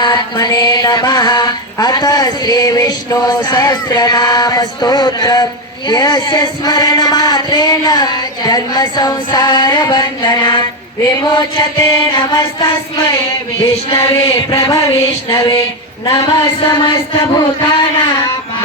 आत्मने नमः अथ श्री विष्णु सहस्रनाम स्तोत्र यस्य स्मरणमात्रेण जन्म संसार विमोचते नमस्तस्मै विष्णवे प्रभविष्णवे। नमः समस्तभूतानां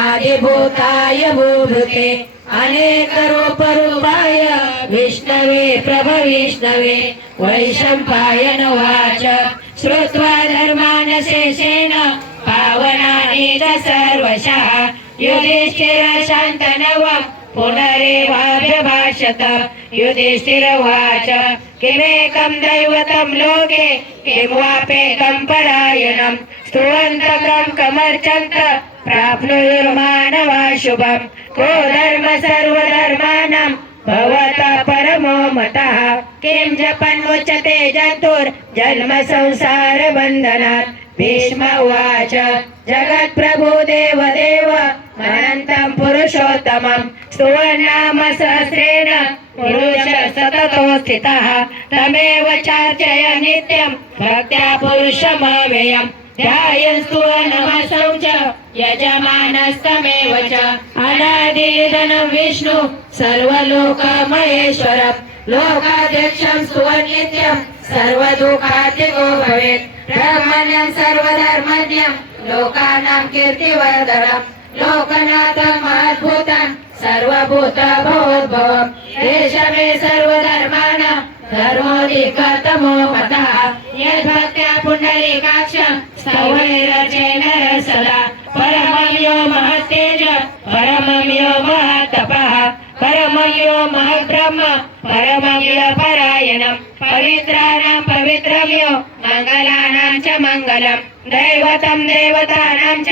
आदिभूताय भूभृते। अनेकरूपरूपाय विष्णवे प्रभविष्णवे वैशम्पायन उवाच श्रुत्वा धर्मानशेषेण पावनानि च सर्वशः युधिष्ठिर शान्तनवम् पुनरेवाभ्यभाषत युधिष्ठिर उवाच किमेकं दैवतं लोके किं वापेकं परायणं स्तुवन्तकं कमर्चन्त प्राप्नुयुर्मानवा शुभं को धर्म सर्वधर्माणां भवता परमो मतः। किं जपन्मुच्यते जन्तुर्जन्म संसार बन्धनात्। भीष्म उवाच जगत्प्रभु देवदेव अनन्तं पुरुषोत्तमं सुवर्णाम सहस्रेण पुरुष सततो स्थितः। तमेव चार्चय नित्यं भक्त्या पुरुषमव्ययम्। ध्यायस्तु नमसौ च। यजमानस्तमेव च अनादिधनं विष्णु सर्वलोकमहेश्वर। लोकाध्यक्षं स्तुवन्नित्यं सर्वदुःखातिको भवेत्। ब्रह्मण्यं सर्वधर्मज्ञं लोकानां कीर्तिवर्धनम् लोकनाथं महद्भूतं सर्वभूतभवोद्भवम् एष मे सर्वधर्माणां धर्मोऽधिकतमो मतः। यद्भक्त्या पुण्डरीकाक्षं स्तवैरचेन सदा। परमं यो महत्तेज परमं यो महत्तपः परमं यो महद्ब्रह्म परमं यो परायणं पवित्राणां पवित्रं यो मङ्गलानां च मङ्गलं दैवतं देवतानां च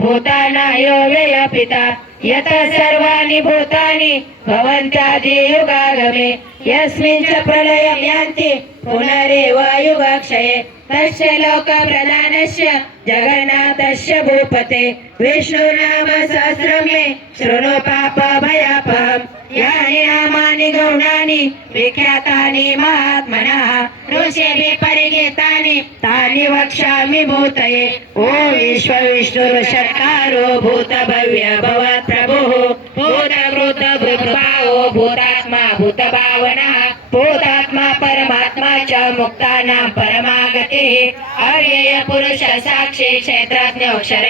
भूताना यो व्ययपिता। यत सर्वाणि भूतानि भवन्त्यादियुगागमे। यस्मिन् च प्रलयं यान्ति पुनरेव युगाक्षये तस्य लोकप्रधानस्य जगन्नाथस्य भूपते। विष्णुनाम सहस्रं मे शृणु पापभयापहं यानि नामानि गौणानि विख्यातानि महात्मनः। ऋषिभिः परिगीतानि तानि वक्ष्यामि भूतये। ॐ विश्वविष्णुर्षट्कारो भूतभव्य भवत् प्रभुः। भूतकृत भूतात्मा भूतभावनः। भूता च मुक्तानां परमागतिः। अव्यय पुरुष साक्षी क्षेत्रज्ञोऽक्षर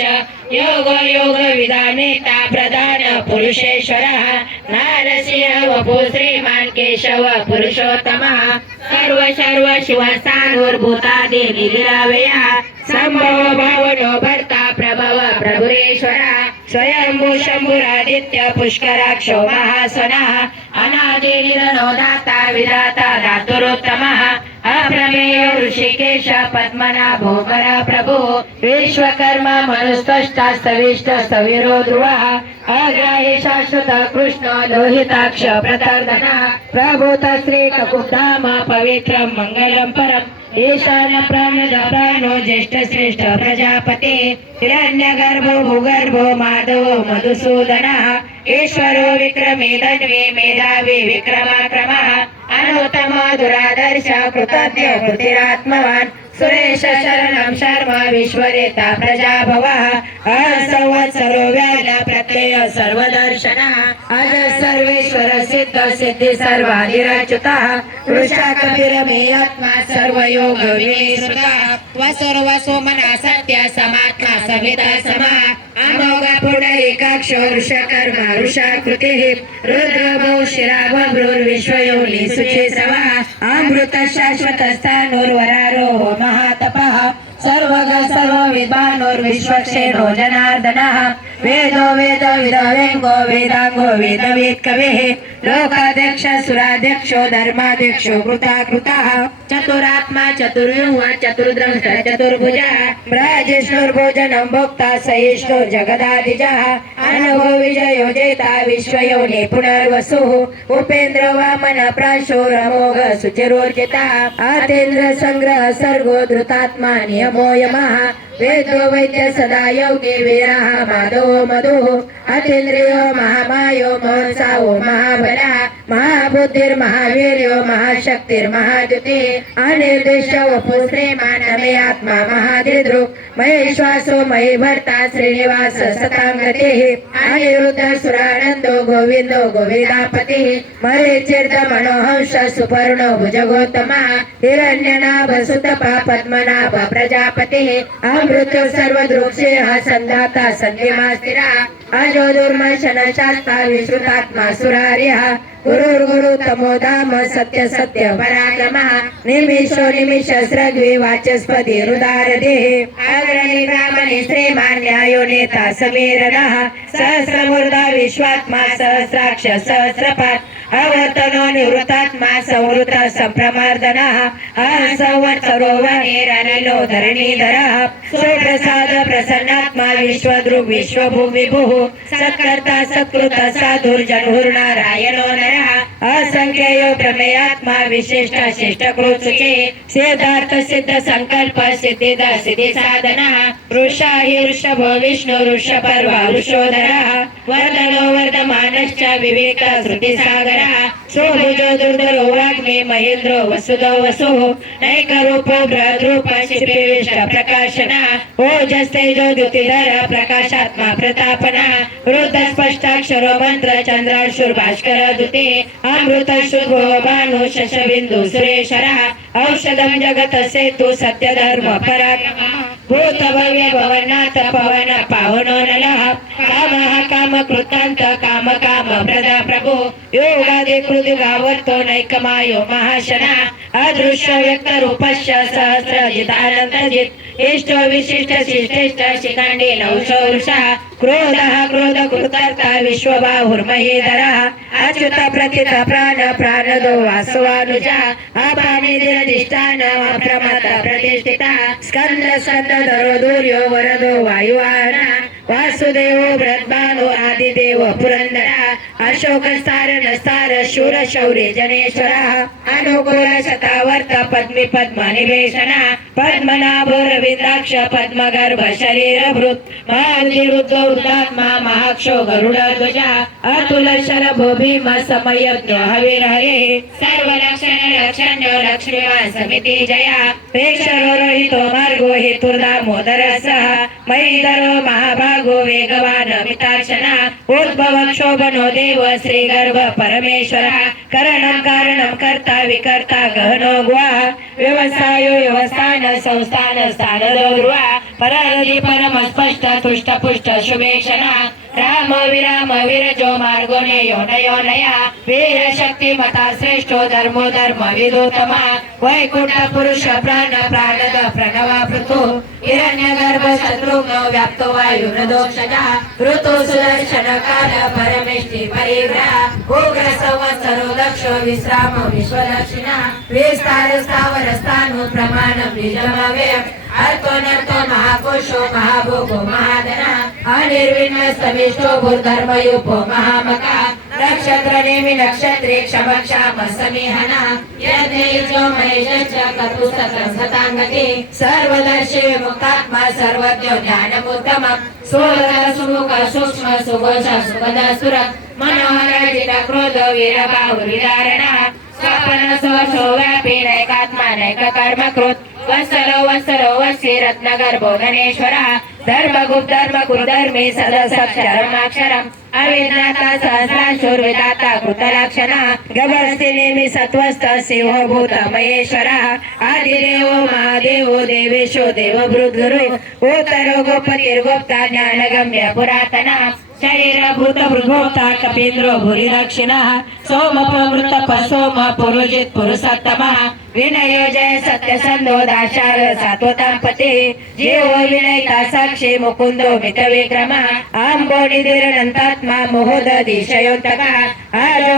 च। योग योग विधानेता प्रधान पुरुषेश्वरः। नारसिंह वपु श्रीमान् केशव पुरुषोत्तमः। सर्व सर्व शिव सानुर्भूतादि निगिरावयः सम्भव भवनो भर्ता प्रभव प्रभुरेश्वरः। स्वयंभू शम्भुरादित्य पुष्कराक्षो महासनः अनादिनिधनो दाता विधाता धातुरोत्तमः अप्रमेयो ऋषिकेश पद्मनाभो वर प्रभु विश्वकर्मा स्तविरो ध्रुवः अग्राहि शाश्वत कृष्ण लोहिताक्ष प्रतर्दनः प्रभूत श्रीककुधाम पवित्रं मङ्गलं परम् ईशान प्राणद प्राणो ज्येष्ठ श्रेष्ठ प्रजापते हिरण्यगर्भो भूगर्भो माधवो मधुसूदनः ईश्वरो विक्रमे धन्वे मेधावी विक्रमाक्रमः अनुत्तम दुरादर्श कृतज्ञ कृतिरात्मवान् सुरेश शरणं शर्म विश्वरेता प्रजा भवः असंवत्सरो व्याला प्रत्यय सर्वदर्शनः। अज सर्वेश्वर सिद्ध सिद्धि सर्वाधिरच्युतः। वृषा कबीर मे आत्मा सर्वयोग विनिसृतः। वसुर वसु मना सत्य समात्मा सविता समः। अमोघ पुंडरीकाक्षो वृषकर्मा वृषाकृतिः रुद्रभो शिराभ्रुर्विश्वयोनि सुचे सवः अमृत शाश्वत सर्वविद्वानोर्विश्वक्षेणो जनार्दनः वेदो वेद विदवेङ्गो वेदाङ्गो वेदवेत् कवेः लोकाध्यक्ष सुराध्यक्षो धर्माध्यक्षो कृता कृतः चतुरात्मा चतुर्युः चतुर्द्रंश चतुर्भुजः ब्रजिष्णुर्भोजनं भोक्ता सहिष्णु जगदादिजः। अनुभो विजयो जेता विश्वयोनि पुनर्वसुः। उपेन्द्र वामन प्राशो रमोघ सुचिरोर्जितः। आतेन्द्र सङ्ग्रह सर्गो धृतात्मा नियमो यमः। वेदो वैद्य सदा योगे वीरः माधवो मधुः। अतीन्द्रियो महामायो महोत्साहो महाबलः महाबुद्धिर्महावीर्यो महाशक्तिर्महाद्युतिः अनिर्देश वपु श्रीमान मे आत्मा महादिद्रु मये मयि भर्ता श्रीनिवास सतां गतिः अनिरुद्ध सुरानन्दो गोविन्दो गोविदापतिः। मरीचिर्द मनोहंस सुपर्णो भुजगोत्तमः। हिरण्यनाभ सुतपा पद्मनाभ प्रजापतिः। अमृतो सर्वदृक्षेः सन्दाता सन्धिमा स्थिरा। अजो दुर्मशन शास्ता विश्रुतात्मा सुरार्यः। गुरुर्गुरु तमो धाम सत्य सत्य पराक्रमः। निमिषो निमिष स्रग्वी वाचस्पती रुदारदेः। अग्रणी ब्राह्मणे श्रीमान् न्यायो नेता समीरणः सहस्रमूर्धा विश्वात्मा सहस्राक्ष सहस्रपात् अवतनो निवृतात्मा संवृत संप्रमार्दनः असंवत्सरो वनेरनिलो धरणीधरः सुप्रसाद प्रसन्नात्मा विश्वदृग् विश्वभुः विभुः सकृत साधुर्जनुर्नारायणो नरः। असंख्ययो प्रमेयात्मा विशिष्ट शिष्टकृतुचे सिद्धार्थ सिद्ध संकल्प सिद्धिद सिद्धि साधना वृषा हि वृषभो विष्णु वृषपर्वा वृषोधरः वर्धनो वर्धमानश्च विवेक श्रुतिसागरः सुभुजो दुर्धरो वाग्मे महेन्द्रो वसुदो वसुः नैकरूपो बृहद्रूप शिल्पिविष्ट प्रकाशनः ओजस्तेजो द्युतिधर प्रकाशात्मा प्रतापनः वृद्ध स्पष्टाक्षरो मंत्र दुते दुते अमृत शुभो भानु शशबिंदु सुरेशरः औषधं जगत सेतु सत्य धर्म पराक्रमः भूत भव्य भवनाथ पवन पावनो नलः कामः काम कृतांत काम काम प्रदा प्रभु योगादि कृदिगावर्तो नैकमायो महाशना अदृश्य व्यक्त रूपस्य सहस्र जितानंत जित इष्ट विशिष्ट शिष्टेष्ट शिखंडी नवशो वृषः क्रोधः क्रोध कृतार्था विश्वबाहुर्महीधरः अच्युत प्रथित प्राण प्राणदो वासवानुजा अपानिधिष्ठान अप्रमत प्रतिष्ठिता स्कंद स्कंद धरो दूर्यो वरदो वायुवाहना वासुदेवो ब्रह्मानो आदिदेव पुरंदरा अशोक स्तार नस्तार शूर शौर्य जनेश्वरा अनुकूल शतावर्त पद्मी पद्म पद्मनाभ रविंद्राक्ष पद्म शरीर भृत महानिरुद्ध वृद्धात्मा महाक्षो गरुड ध्वजा अतुल शरभो भीम समयज्ञ हवीर हरे सर्व लक्षण लक्षण लक्ष्मीवान समिती जया पेक्षरो रोहितो मार्गो हेतुर्दामोदर सह मयीधरो महाभागो वेगवान मितार्चना उद्भव क्षोभनो देव श्री गर्भ परमेश्वर करणं कारणं कर्ता विकर्ता गहनो गुहा व्यवसायो व्यवस्थान संस्थान स्थान ध्रुवा परारधी परम स्पष्ट तुष्ट शुभेक्षणा राम विराम विरजो मार्गो नेयो नयो नया वीर शक्ती मता श्रेष्ठो धर्मो धर्म विदोतमा वैकुंठ पुरुष प्राण प्राणद प्रणवा पृथु हिरण्य गर्भ शत्रुघ्न व्याप्तो वायु दोषजा ऋतु सुदर्शन काल परमेष्ठी परिग्रह उग्र संवत्सरो दक्षो विश्राम विश्वदक्षिणा विस्तार स्थावर स्थानु प्रमाण निजमव्यय अर्थोनर्थो महाकोशो महाभोगो महाधनः अनिर्विण्णस्तमिष्टो भूर्धर्मयुपो महामका नक्षत्र नेमि नक्षत्रे क्षम क्षाम यज्ञो महेशश्च कतु सतांगती सर्वदर्शी मुक्तात्मा सर्वज्ञो ज्ञानमुत्तम सुरत सुमुख सूक्ष्म सुघोष सुगद सुर मनोहर जित क्रोध वीर बाहुर्विदारणा स्वपन स्वशो व्यापी नैकात्मा नैक कर्म कृत वत्सरो वत्सरो वत्सी रत्नगर्भो गणेश्वर धर्मगुप्त धर्म कुरुधर्मे सदसक्षरमाक्षरम् अविज्ञाता सहस्राशुर्विदाता कृतलक्षणा। गभस्ति नेमि सत्वस्थ सिंहभूत महेश्वर आदिदेवो महादेवो देवेशो देवभृद्गुरु। उत्तरो गोपतिर्गुप्ता ज्ञानगम्य पुरातना। शरीरभूत भृगोप्ता कपीन्द्रो भूरि दक्षिणः सोमपमृत सोम पुरुजित पुरुषोत्तमः। विनयो जय सत्यसंधो दाशार सात्वतांपते जीवो विनयता साक्षी मुकुंदो मित विक्रमः। आंबो निधिरनंतात्मा मोहोद दिशयोत्तकः। आरो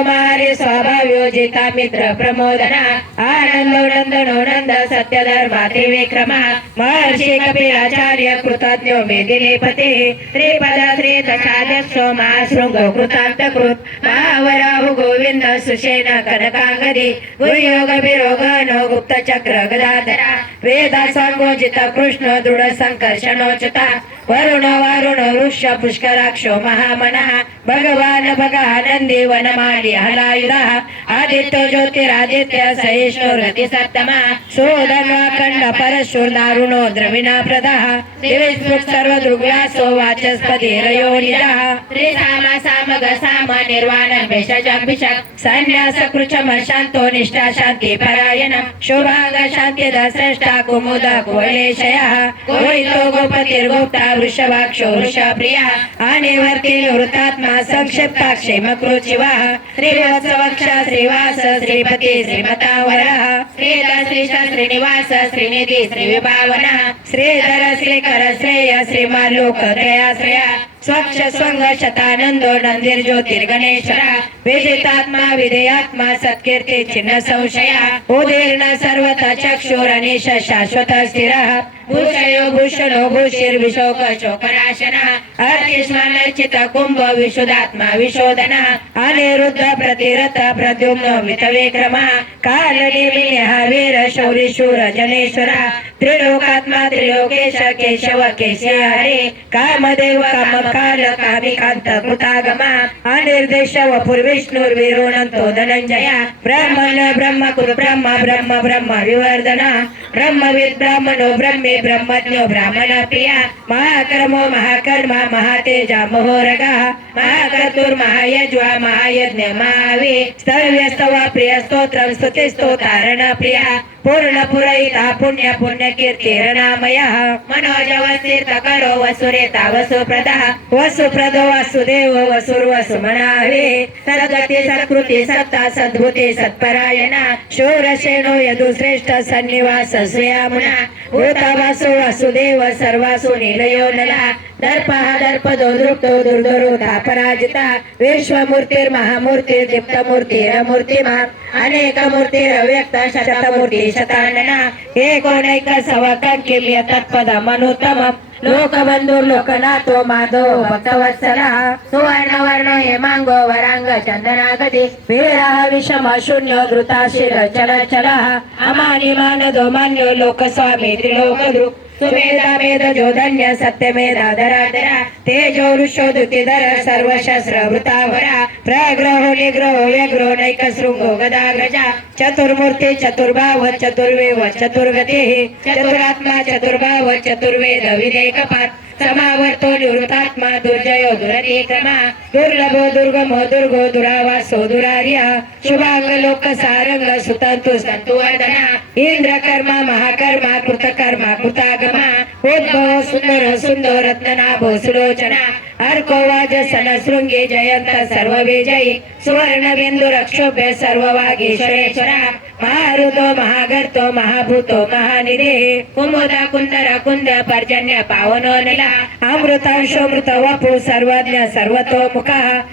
मित्र प्रमोदना। आनन्दो नन्दनो नन्द सत्य धर्मा त्रिविक्रमः। महर्षि कपिलाचार्य कृतज्ञो मेदिनीपते त्रिपद त्रिदशाध्यक्षो महाशृंगो कृतान्तकृत। महावराहु गोविंद सुषेण कनकांगदी गुरुयोग विरोगनो गुप्त चक्र गदाधरा वेदा संगोजित कृष्ण दृढ संकर्षणोचिता वरुण वारुण वृक्ष पुष्कराक्षो महामनः भगवान भगानन्दी वनमाली हलायुधः आदित्यो ज्योतिरादित्य सहिष्णुरति सत्तमा सोदन्वाखण्ड परशुर दारुणो द्रविणा प्रदः दिविस्फुट सर्वदृग्व्यासो वाचस्पति रयो निजः त्रिसामा सामग साम निर्वाण भेषजभिषक् संन्यास कृचम शान्तो निष्ठा शान्ति परायणम् शुभाग शान्तिद श्रेष्ठा कुमुद कुवलेशयः गोविन्दो गोपतिर्गुप्ता वृषभाक्षो वृषप्रियः अनिवर्ति निवृत्तात्मा संक्षिप्ता क्षेमकृचिवः. श्रीवत्सवक्ष श्रीवास श्रीपति श्रीमतावरः श्रीध श्रीश श्रीनिवास श्रीनिधी श्रीविभावनः. श्रीधर श्रीकर श्रेय श्रीमालोकत्रयाश्रया स्वच्छ स्वंग शतानंदो नंदिर ज्योतिर्गणेश्वरा विजितात्मा विधेयात्मा सत्कीर्ती चिन्ह संशया. उदीर्ण सर्वता चक्षुरनिश शाश्वत स्थिरः. भूषयो भूषणो भूषिर्विशोक शोकनाशनः अर्चिष्मानर्चित कुंभ विशुदात्मा विशोधनः अनिरुद्ध प्रतिरत प्रद्युम्न वितविक्रमः कालनेमिनः वीर शौरिशूर जनेश्वरः त्रिलोकात्मा त्रिलोकेश केशव केशे हरे कामदेव कामकाल कामिकांत कृतागमा अनिर्देश वपुर विष्णुर्विरुणंतो धनंजया ब्रह्मण ब्रह्म कुरु ब्रह्म ब्रह्म ब्रह्म विवर्धन ब्रह्मविद ब्राह्मणो ब्रह्मे ब्रह्मज्ञो ब्राह्मण प्रिया महाकर्मो महाकर्मा महातेजा महोरगा महाकर्तुर्महायज्वा महायज्ञ महावे स्तव्यस्तवा प्रिय स्तोत्रम स्तुति प्रिया पूर्ण पुरयिता पुण्य पुण्य कीर्ती रणामय करो वसुरेता वसुप्रदा। वसुप्रदो वसुदेव वसुर्वसु सद्गति सत्कृति सत्ता सद्भुति सत्परायणा। शूरसेनो यदु श्रेष्ठ सन्निवास श्रेयामुना। भूतावासो वासुदेव सर्वासु निलयो नला। दर्पः दर्प दृप्तो दुर्धरोधा पराजिता विश्वमूर्तिर्महामूर्ती दीप्तमूर्तिरमूर्तिमा अनेक मूर्तिरव्यक्त शतमूर्ती शतानना एकोनैक सवकंकिम्य तत्पदमनुत्तमम् लोकबंधुर लोकनाथो माधव भक्तवत्सलः सुवर्णवर्ण हेमांगो वरांग चंदनागती वीरः विषम शून्य धृताशील चल चलः अमानि मानदो मान्यो लोकस्वामी त्रिलोकदृक् सुमेधा मेध जोधन्य सत्यमेधा धराधरा सर्व शस्त्र वृतावरा प्रग्रहो निग्रहो व्यग्रो नैक शृंगो गदाग्रजा चतुर्मूर्ती चतुर्भाव चतुर्वेव चतुर्गतिः चतुरात्मा चतुर्भाव चतुर्वेद विदेकपात समावर्तो निवृतात्मा दुर्जयो दुरतिक्रमा दुर्लभो दुर्गमो दुर्गो दुरावासो दुरार्य शुभांग लोक सारंग सुतंतु संतुवर्धना इंद्र कर्मा महाकर्मा कृतकर्मा कृतागमा उद्भव सुंदर सुंदर रत्ननाभो सुलोचना अर्को वाज सन शृंगी जयंत सर्व महारुतो महागर्तो महाभूतो महानिधे कुमुदा कुंदर कुंद पर्जन्य पावनो निला अमृतांशोमृत वपु सर्वज्ञ सर्वतोमुख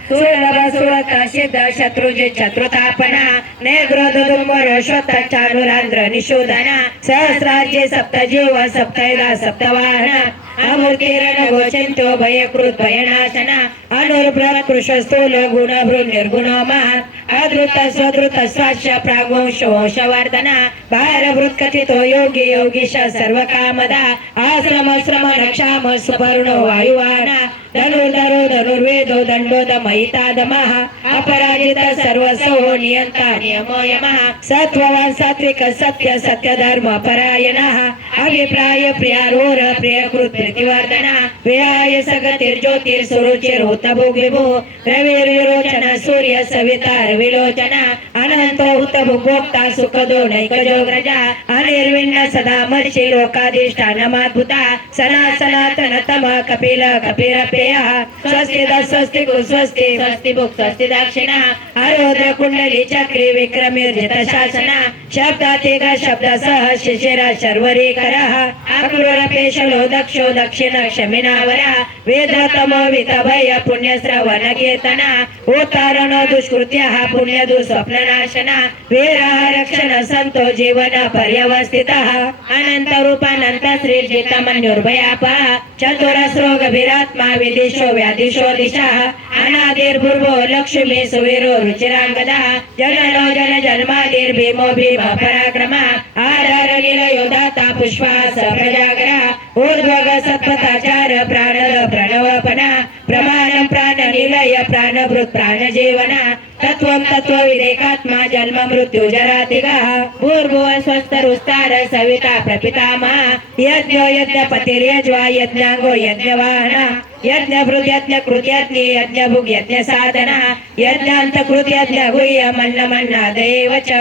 सुलभ सुरत सिद्ध शत्रुजी शत्रुतापना नेग्रोध दुर्मर श्वत चानुरांध्र निशोधना सहस्राज्ये सप्तजीव सप्तैदा सप्तवाहन अमूर्तिरण गोचंतो भयकृत भयनाशना अनुर्भ्रत कृश स्थूल गुण भृ निर्गुणो महान अधृत स्वधृत स्वाश्य प्रागवंश वंशवर्धना भारभृत कथितो योगी योगीश सर्व कामदा आश्रम श्रम नक्षाम सुपर्णो वायुवाना धनुर्धरो धनुर्वेदो दंडोद महितादमः अपराजित सर्वसो नियंता नियमो यमः सत्ववान सात्विक सत्य सत्य धर्म परायणः अभिप्राय प्रियारोर प्रियकृत प्रीतिवर्धना। विहाय सगतिर्ज्योतिर् सुरुचिरोत भोगिभो सूर्य सवितार विलोचना। अनंतो हुत भुभोक्ता सुखदो नैकजोग्रजा। अनिर्विण्ण सदा मर्षि लोकाधिष्ठान सना सनातन तम कपिल कपिरपेय स्वस्ति द स्वस्ति गु स्वस्ति स्वस्ति भुक् स्वस्ति दक्षिणः। आरोद्र कुण्डली चक्री विक्रमिर्जित शासना। शब्द सह शर्वरीकरः अक्रूरपेशलो दक्षो दक्षिण क्षमिनावरः वेदतमो वितभय पुण्यश्रवण कीर्तना उत्तारणो दुष्कृत्यः पुण्य दुःस्वप्ननाशना वीरः रक्षण सन्तो जीवन पर्यवस्थितः। अनंत रूपानंत श्रीर्जित मन्युर्भयापः चतुरस्रो गभीरात्मा विदिशो व्याधिशो दिशः। अनादिर्भुर्वो लक्ष्मी सुवीरो रुचिराङ्गदः। जननो जन जन्मादिर्भीमो भीम पराक्रमा। आधार नील योधाता पुष्पास प्रजागरा। ऊर्ध्वग सत्पथाचार प्राणद प्रणवपना प्रमाणं प्राणनिलय प्राणभृत प्राणजीवना तत्त्वं तत्त्वविदेकात्मा जन्म मृत्यू जरातिगः। भूर्भुव स्वस्तरुस्तार सविता प्रपितामा यज्ञो यज्ञपतिर्यज्वा यज्ञाङ्गो यज्ञवाहना यज्ञभृत यज्ञकृत यज्ञ यज्ञभुग यज्ञ साधना यज्ञान्तकृत यज्ञ गुह्य मन्न मन्नादेव च।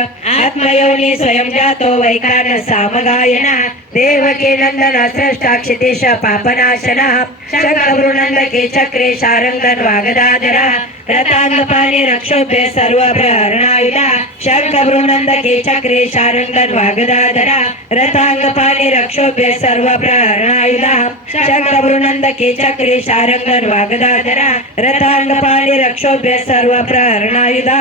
आत्मयोनि स्वयं जातो वैकान सामगायना। देवकी नन्दन स्रष्टाक्षितिश पापनाशनः। शङ्खभृनन्दके चक्रे शारङ्गन् वागदाधरः रताङ्गपाणि रक्षोभ्य सर्वप्रहरणायुधा। शङ्खभृनन्दके चक्रे शारङ्गन् वागदाधरः रताङ्गपाणि रक्षोभ्य सर्वप्रहरणायुधा। शङ्खभृनन्दके चक्रे शारङ्गन् वागदाधरः रताङ्गपाणि रक्षोभ्य सर्वप्रहरणायुधा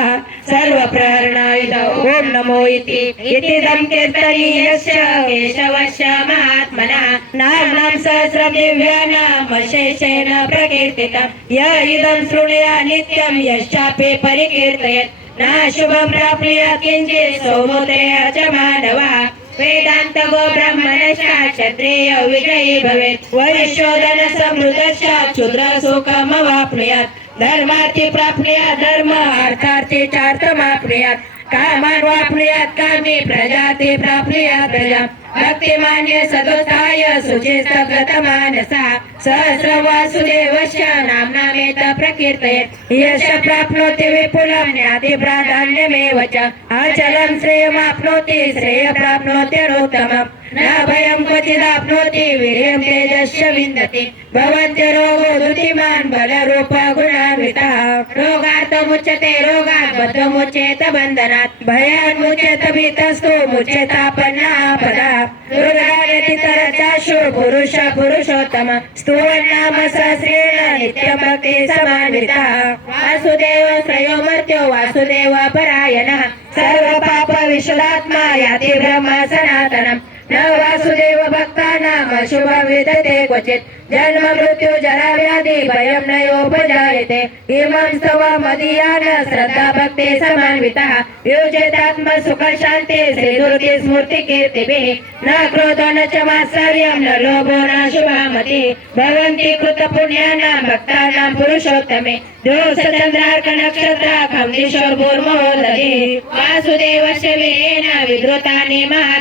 सर्वप्रहरणायुध ॐ नमो इति. इतिदं कीर्तनीयस्य केशवस्य महात्मना नाम्नां सहस्रं प्रकीर्तितं. य इदं शृणुया नित्यं यश्चापि परिकीर्तयत्. न शुभं प्राप्नुयात् किञ्चित् सौमोदे च मानवा. वेदान्त गो ब्रह्मणश्च क्षत्रिय विजयी भवेत्. वैश्योदन समृद्धश्च क्षुद्र सुखमवाप्नुयात् धर्मार्थी प्राप्नुयात् धर्म अर्थार्थी चार्थमाप्नुयात्. कामान् वाप्नुयात् कामे प्रजाति प्राप्नुयात् प्रजा. भक्तिमान्य सदोत्थाय सुचिस्तगतमानसा सहस्र वासुदेवस्य नाम्नामेत प्रकीर्तयेत्। यश प्राप्नोति विपुलं ज्ञाति प्राधान्यमेव च। अचलं श्रेयमाप्नोति श्रेय प्राप्नोत्यनुत्तमम् न भयं क्वचिदाप्नोति वीर्यं तेजश्च विन्दति। भवन्त्य रोगो दुतिमान् बलरूप गुणान्वितः। रोगार्थमुच्यते रोगात् बद्धमुच्येत बन्धनात्। भयान् मुच्यत भीतस्तु मुच्यतापन्नापदा दुर्गायतितरचाशु पुरुष पुरुषोत्तम। स्तु सहस्रेण नित्यभक्ति समान्विता वासुदेव श्रयो मर्त्यो वासुदेव परायणः सर्वपाप विशुदात्मा याति ब्रह्म सनातनम् न वासुदेव भक्तानाम शुभ विदते क्वचित्। जन्म मृत्यु जरा व्याधि भयं नयोपजायते। इमं स्तव मदीयान श्रद्धा भक्ते समान्वितः। योजितात्म सुख शान्ति श्रीदुर्गे स्मृति कीर्तिभिः न क्रोधो न च मात्सर्यं न लोभो न शुभामति। भवन्ति कृत पुण्यानां भक्तानां पुरुषोत्तमे। दोषचन्द्रार्क नक्षत्राखं दिशोर्भूर्महोदधि वासुदेवस्य वीरेण विधृतानि महा